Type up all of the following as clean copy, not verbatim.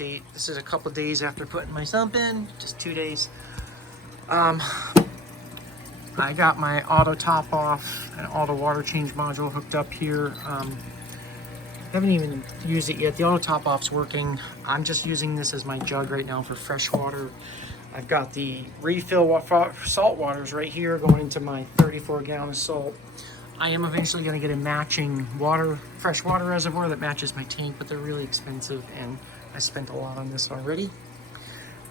update. This is a couple days after putting my sump in, just 2 days. I got my auto top off and auto water change module hooked up here. Haven't even used it yet. The auto top off's working. I'm just using this as my jug right now for fresh water. I've got the refill salt waters right here going into my 34 gallon of salt. I am eventually going to get a matching fresh water reservoir that matches my tank, but they're really expensive and I spent a lot on this already.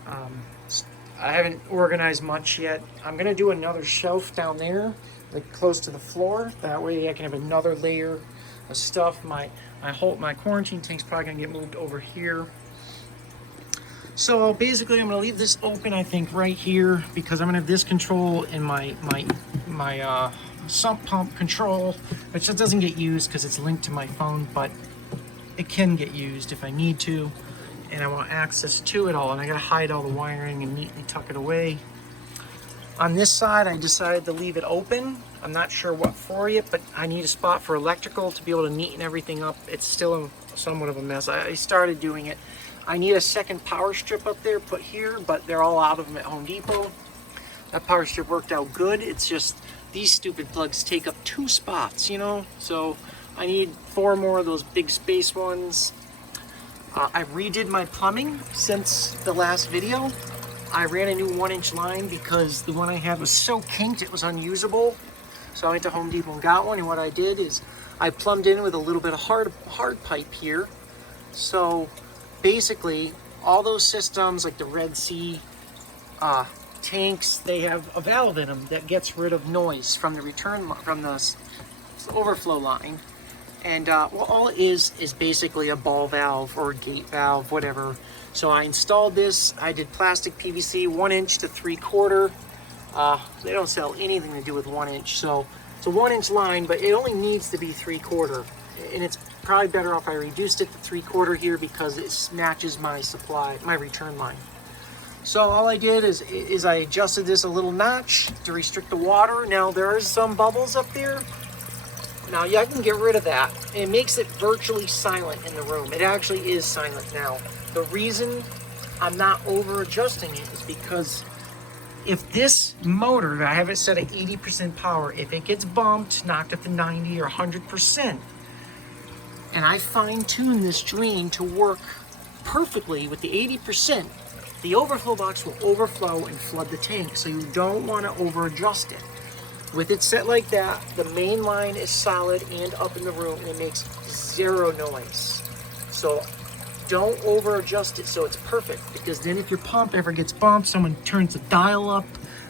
I haven't organized much yet. I'm going to do another shelf down there, like close to the floor. That way I can have another layer of stuff. My quarantine tank's probably going to get moved over here. So basically I'm going to leave this open, I think, right here, because I'm going to have this control in my sump pump control, which just doesn't get used because it's linked to my phone, but it can get used if I need to. And I want access to it all, and I gotta hide all the wiring and neatly tuck it away. On this side, I decided to leave it open. I'm not sure what for yet, but I need a spot for electrical to be able to neaten everything up. It's still somewhat of a mess. I started doing it. I need a second power strip up there put here, but they're all out of them at Home Depot. That power strip worked out good. It's just these stupid plugs take up 2 spots, you know? So I need 4 more of those big space ones. I redid my plumbing since the last video. I ran a new 1-inch line because the one I had was so kinked it was unusable. So I went to Home Depot and got one, and what I did is I plumbed in with a little bit of hard pipe here. So basically all those systems like the Red Sea tanks, they have a valve in them that gets rid of noise from the overflow line. And well, all it is basically a ball valve or a gate valve, whatever. So I installed this. I did plastic PVC 1 inch to 3/4. They don't sell anything to do with 1 inch, so it's a 1-inch line, but it only needs to be 3/4. And it's probably better off I reduced it to 3/4 here because it matches my return line. So all I did is I adjusted this a little notch to restrict the water. Now there is some bubbles up there. Now, yeah, I can get rid of that. It makes it virtually silent in the room. It actually is silent now. The reason I'm not over adjusting it is because if this motor, I have it set at 80% power, if it gets bumped, knocked up to 90 or 100%, and I fine tune this drain to work perfectly with the 80%, the overflow box will overflow and flood the tank. So you don't want to over adjust it. With it set like that, the main line is solid and up in the room, and it makes 0 noise. So don't over adjust it so it's perfect, because then if your pump ever gets bumped, someone turns the dial up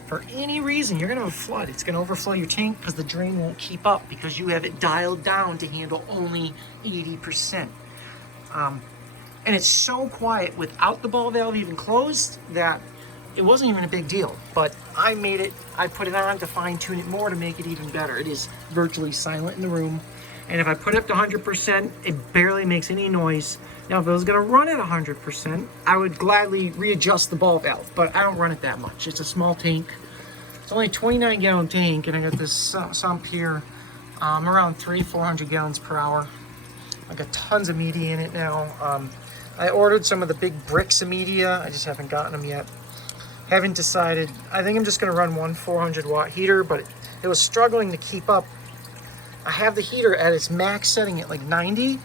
for any reason, you're gonna have a flood. It's gonna overflow your tank because the drain won't keep up because you have it dialed down to handle only 80%. And it's so quiet without the ball valve even closed that it wasn't even a big deal, but I put it on to fine tune it more to make it even better. It is virtually silent in the room. And if I put it up to 100%, it barely makes any noise. Now, if I was gonna run it 100%, I would gladly readjust the ball valve, but I don't run it that much. It's a small tank. It's only a 29 gallon tank, and I got this sump here, around 400 gallons per hour. I got tons of media in it now. I ordered some of the big bricks of media. I just haven't gotten them yet. Haven't decided. I think I'm just going to run one 400 watt heater, but it was struggling to keep up. I have the heater at its max setting at like 90,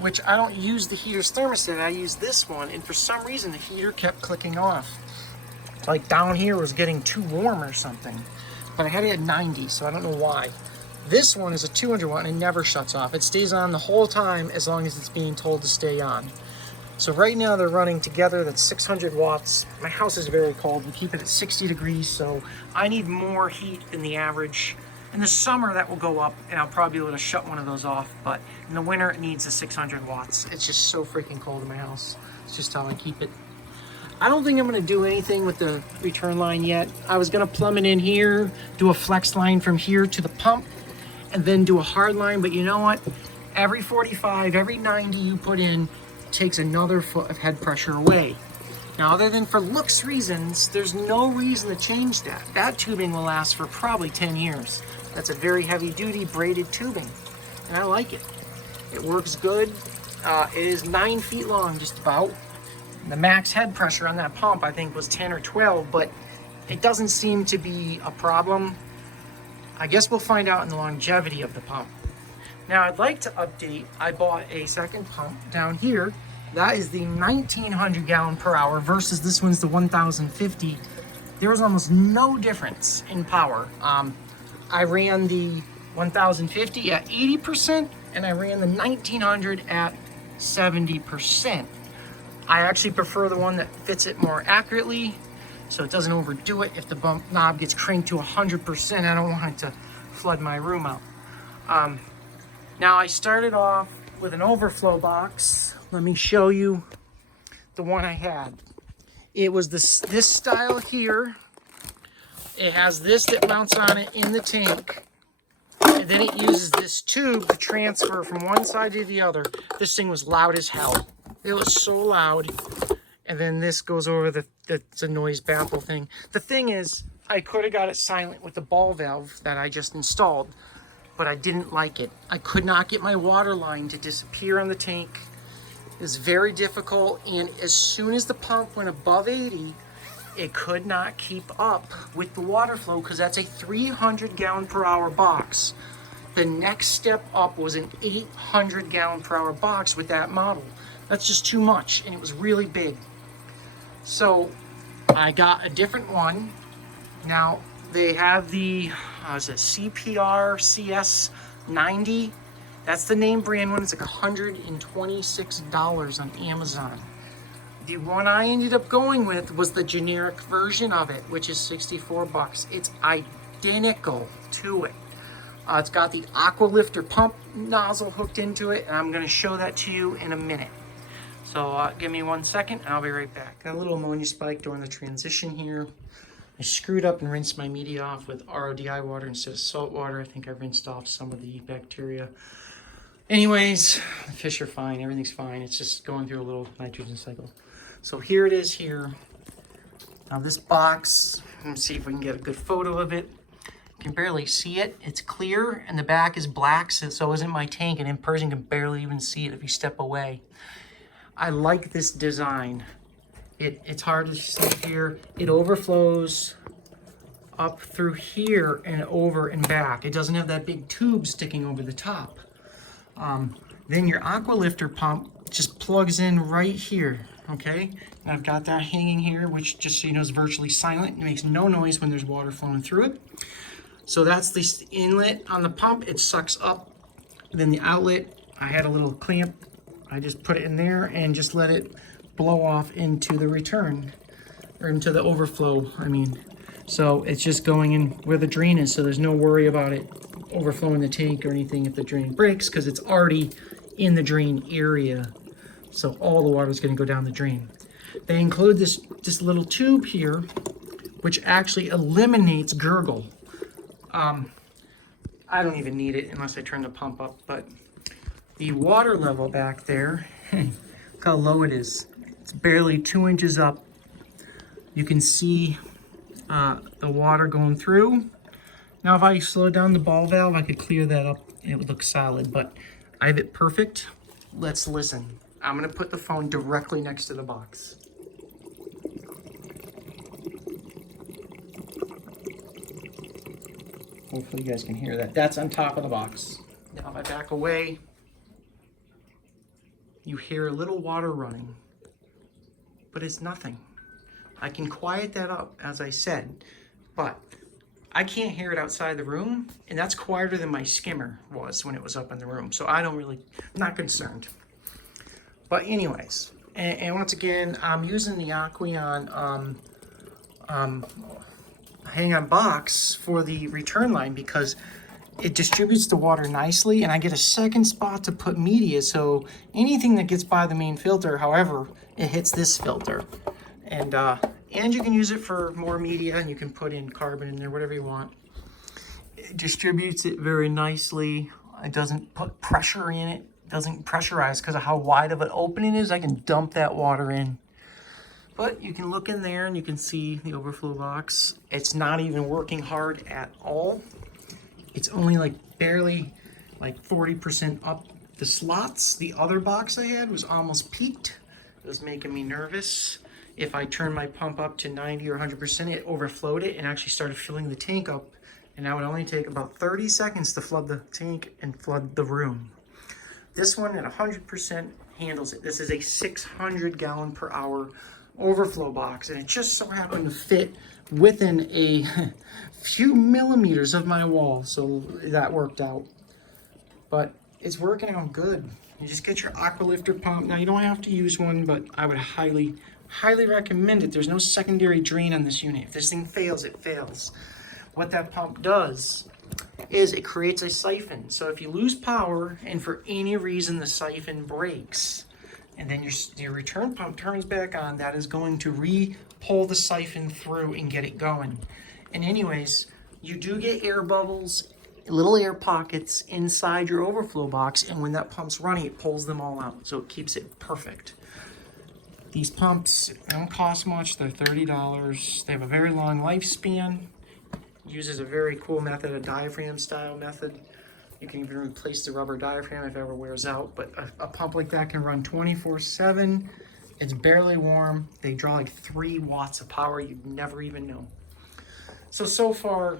which I don't use the heater's thermostat. I use this one, and for some reason the heater kept clicking off. Like down here was getting too warm or something, but I had it at 90, so I don't know why. This one is a 200 watt and it never shuts off. It stays on the whole time as long as it's being told to stay on. So right now they're running together. That's 600 watts. My house is very cold. We keep it at 60 degrees, so I need more heat than the average. In the summer that will go up, and I'll probably be able to shut one of those off, but in the winter it needs the 600 watts. It's just so freaking cold in my house. It's just how I keep it. I don't think I'm going to do anything with the return line yet. I was going to plumb it in here, do a flex line from here to the pump, and then do a hard line, but you know what? Every 45, every 90 you put in takes another foot of head pressure away. Now, other than for looks reasons, there's no reason to change that. That tubing will last for probably 10 years. That's a very heavy duty braided tubing, and I like it. It works good. It is 9 feet long, just about. The max head pressure on that pump, I think, was 10 or 12, but it doesn't seem to be a problem. I guess we'll find out in the longevity of the pump. Now I'd like to update, I bought a second pump down here. That is the 1900 gallon per hour versus this one's the 1050. There was almost no difference in power. I ran the 1050 at 80% and I ran the 1900 at 70%. I actually prefer the one that fits it more accurately so it doesn't overdo it. If the bump knob gets cranked to 100%, I don't want it to flood my room out. Now I started off with an overflow box. Let me show you the one I had. It was this style here. It has this that mounts on it in the tank. And then it uses this tube to transfer from one side to the other. This thing was loud as hell. It was so loud. And then this goes over it's a noise baffle thing. The thing is, I could have got it silent with the ball valve that I just installed, but I didn't like it. I could not get my water line to disappear on the tank. It was very difficult, and as soon as the pump went above 80, it could not keep up with the water flow because that's a 300 gallon per hour box. The next step up was an 800 gallon per hour box with that model. That's just too much, and it was really big. So I got a different one. Now they have the CPR CS90. That's the name brand one. It's like $126 on Amazon. The one I ended up going with was the generic version of it, which is 64 bucks. It's identical to it. It's got the aqua lifter pump nozzle hooked into it, and I'm going to show that to you in a minute. So give me 1 second, and I'll be right back. Got a little ammonia spike during the transition here. I screwed up and rinsed my media off with RODI water instead of salt water. I think I rinsed off some of the bacteria. Anyways, the fish are fine. Everything's fine. It's just going through a little nitrogen cycle. So here it is here. Now this box, let's see if we can get a good photo of it. You can barely see it. It's clear, and the back is black, so isn't my tank, and in person can barely even see it if you step away. I like this design. It's hard to see here. It overflows up through here and over and back. It doesn't have that big tube sticking over the top. Then your aqua lifter pump just plugs in right here, okay? And I've got that hanging here, which just so you know is virtually silent. It makes no noise when there's water flowing through it. So that's the inlet on the pump. It sucks up. And then the outlet, I had a little clamp. I just put it in there and just let it blow off into the return, or into the overflow, I mean. So it's just going in where the drain is, so there's no worry about it overflowing the tank or anything if the drain breaks, because it's already in the drain area. So all the water is going to go down the drain. They include this little tube here, which actually eliminates gurgle. I don't even need it unless I turn the pump up, but the water level back there, look how low it is. It's barely 2 inches up. You can see the water going through. Now if I slow down the ball valve, I could clear that up and it would look solid, but I have it perfect. Let's listen. I'm gonna put the phone directly next to the box. Hopefully you guys can hear that. That's on top of the box. Now if I back away, you hear a little water running, but it's nothing. I can quiet that up, as I said, but I can't hear it outside the room, and that's quieter than my skimmer was when it was up in the room, so I'm not concerned. But anyways, and once again, I'm using the Aqueon hang-on box for the return line because it distributes the water nicely, and I get a second spot to put media, so anything that gets by the main filter, however, it hits this filter. And you can use it for more media, and you can put in carbon in there, whatever you want. It distributes it very nicely. It doesn't put pressure in it. It doesn't pressurize because of how wide of an opening it is. I can dump that water in. But you can look in there and you can see the overflow box. It's not even working hard at all. It's only like barely like 40% up the slots. The other box I had was almost peaked, It was making me nervous. If I turned my pump up to 90 or 100%, it overflowed it and actually started filling the tank up. And that would only take about 30 seconds to flood the tank and flood the room. This one at 100% handles it. This is a 600 gallon per hour overflow box, and it just so happened to fit within a few millimeters of my wall, so that worked out. But it's working out good. You just get your aqua lifter pump. Now you don't have to use one, but I would highly recommend it. There's no secondary drain on this unit. If this thing fails, it fails. What that pump does is it creates a siphon. So if you lose power and for any reason the siphon breaks, and then your return pump turns back on, that is going to re-pull the siphon through and get it going. And anyways, you do get air bubbles, little air pockets inside your overflow box, and when that pump's running, it pulls them all out, so it keeps it perfect. These pumps don't cost much. They're $30. They have a very long lifespan. Uses a very cool method, a diaphragm style method. You can even replace the rubber diaphragm if it ever wears out, but a pump like that can run 24/7. It's barely warm. They draw like 3 watts of power. You'd never even know. So far,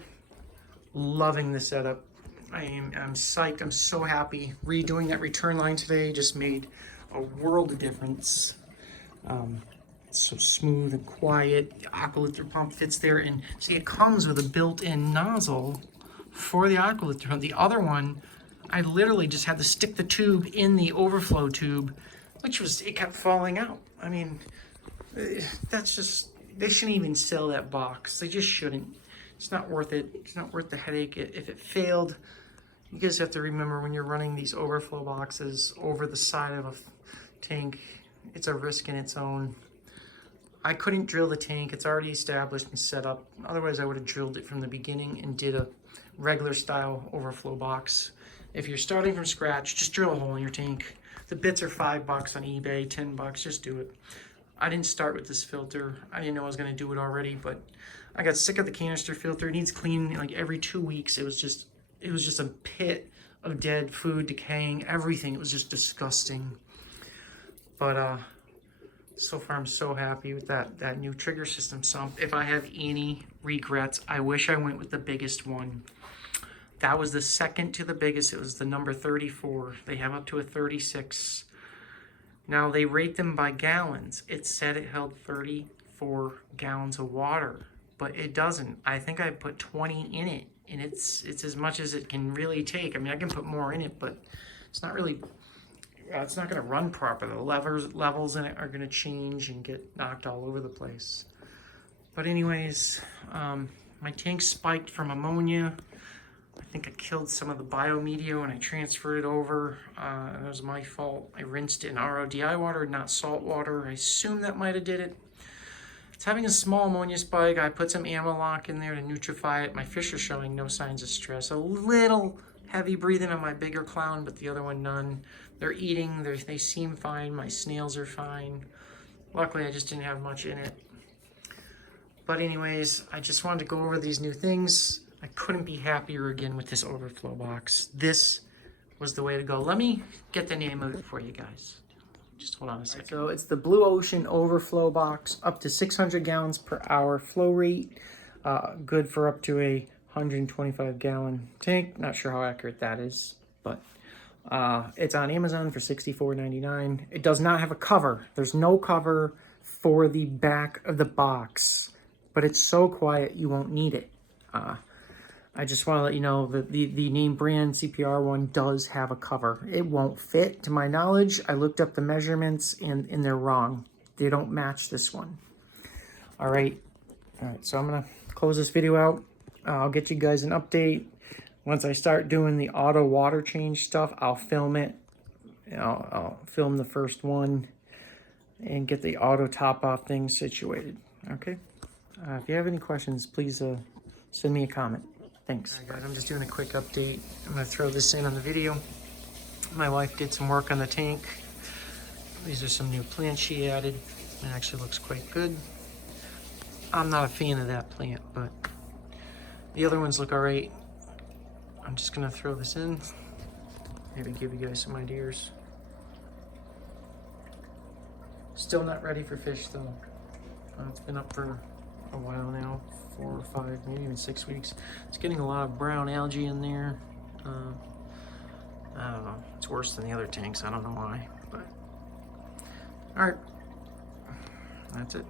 loving the setup. I'm psyched. I'm so happy. Redoing that return line today just made a world of difference. It's so smooth and quiet. The aqua lifter pump fits there, and see, it comes with a built-in nozzle for the aqua lifter pump. The other one, I literally just had to stick the tube in the overflow tube, it kept falling out. I mean, that's just, they shouldn't even sell that box. They just shouldn't. It's not worth it. It's not worth the headache. If it failed, you guys have to remember when you're running these overflow boxes over the side of a tank, it's a risk in its own. I couldn't drill the tank. It's already established and set up. Otherwise, I would have drilled it from the beginning and did a regular style overflow box. If you're starting from scratch, just drill a hole in your tank. The bits are $5 on eBay, $10, just do it. I didn't start with this filter. I didn't know I was gonna do it already, but I got sick of the canister filter. It needs cleaning like every 2 weeks. It was just a pit of dead food, decaying, everything. It was just disgusting. But so far I'm so happy with that new trigger system sump. If I have any regrets, I wish I went with the biggest one. That was the second to the biggest. It was the number 34. They have up to a 36. Now they rate them by gallons. It said it held 34 gallons of water, but it doesn't. I think I put 20 in it, and it's as much as it can really take. I mean, I can put more in it, but it's not really, it's not going to run properly. The levels in it are going to change and get knocked all over the place. But anyways, my tank spiked from ammonia. I think I killed some of the biomedia when I transferred it over. That was my fault. I rinsed it in RODI water, not salt water. I assume that might have did it. It's having a small ammonia spike. I put some Amalock in there to nutrify it. My fish are showing no signs of stress. A little heavy breathing on my bigger clown, but the other one none. They're eating. They seem fine. My snails are fine. Luckily, I just didn't have much in it. But anyways, I just wanted to go over these new things. I couldn't be happier again with this overflow box. This was the way to go. Let me get the name of it for you guys. Just hold on a second. So it's the Blue Ocean Overflow Box, up to 600 gallons per hour flow rate. Good for up to a 125 gallon tank. Not sure how accurate that is, but it's on Amazon for $64.99. It does not have a cover. There's no cover for the back of the box, but it's so quiet you won't need it. I just want to let you know that the name brand CPR one does have a cover. It won't fit, to my knowledge. I looked up the measurements and they're wrong. They don't match this one. All right, so I'm gonna close this video out. I'll get you guys an update. Once I start doing the auto water change stuff, I'll film it. I'll film the first one and get the auto top off thing situated, okay? If you have any questions, please send me a comment. Thanks. All right, guys, I'm just doing a quick update. I'm gonna throw this in on the video. My wife did some work on the tank. These are some new plants she added. It actually looks quite good. I'm not a fan of that plant, but the other ones look all right. I'm just gonna throw this in, maybe give you guys some ideas. Still not ready for fish though. It's been up for a while now, 4 or 5, maybe even 6 weeks. It's getting a lot of brown algae in there. I don't know, it's worse than the other tanks, I don't know why, but all right, that's it.